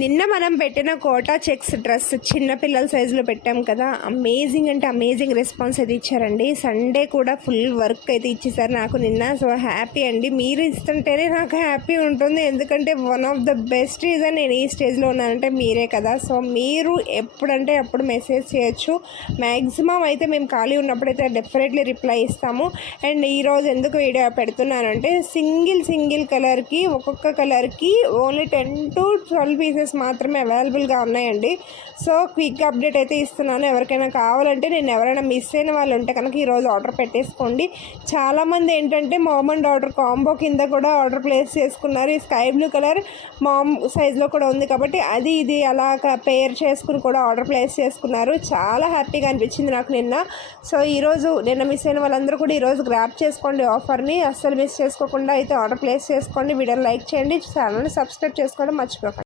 నిన్న మనం పెట్టిన కోటా చెక్స్ డ్రెస్ చిన్నపిల్లల సైజులో పెట్టాం కదా, అమేజింగ్ అంటే అమేజింగ్ రెస్పాన్స్ అయితే ఇచ్చారండి. సండే కూడా ఫుల్ వర్క్ అయితే ఇచ్చేసారు నాకు నిన్న. సో హ్యాపీ అండి, మీరు ఇస్తుంటేనే నాకు హ్యాపీ ఉంటుంది. ఎందుకంటే one of the best reason నేను ఈ స్టేజ్లో ఉన్నానంటే మీరే కదా. సో మీరు ఎప్పుడంటే అప్పుడు మెసేజ్ చేయొచ్చు. మ్యాక్సిమం అయితే మేము ఖాళీ ఉన్నప్పుడైతే డెఫినెట్లీ రిప్లై ఇస్తాము. అండ్ ఈరోజు ఎందుకు వీడియో పెడుతున్నానంటే సింగిల్ కలర్కి ఒక్కొక్క కలర్కి ఓన్లీ 10 to 12 పీసెస్ మాత్రమే అవైలబుల్గా ఉన్నాయండి. సో క్విక్ అప్డేట్ అయితే ఇస్తున్నాను. ఎవరికైనా కావాలంటే, నేను ఎవరైనా మిస్ అయిన వాళ్ళు ఉంటే కనుక ఈరోజు ఆర్డర్ పెట్టేసుకోండి. చాలామంది ఏంటంటే మామ్ అండ్ డాటర్ కాంబో కింద కూడా ఆర్డర్ ప్లేస్ చేసుకున్నారు. ఈ స్కై బ్లూ కలర్ మామ్ సైజ్లో కూడా ఉంది కాబట్టి అది ఇది అలా పేర్ చేసుకుని కూడా ఆర్డర్ ప్లేస్ చేసుకున్నారు. చాలా హ్యాపీగా అనిపించింది నాకు నిన్న. సో ఈరోజు నిన్న మిస్ అయిన వాళ్ళందరూ కూడా ఈరోజు గ్రాప్ చేసుకోండి ఆఫర్ని. అస్సలు మిస్ చేసుకోకుండా అయితే ఆర్డర్ ప్లేస్ చేసుకోండి. వీడియోని లైక్ చేయండి, ఛానల్ని సబ్స్క్రైబ్ చేసుకోవడం మర్చిపోకండి.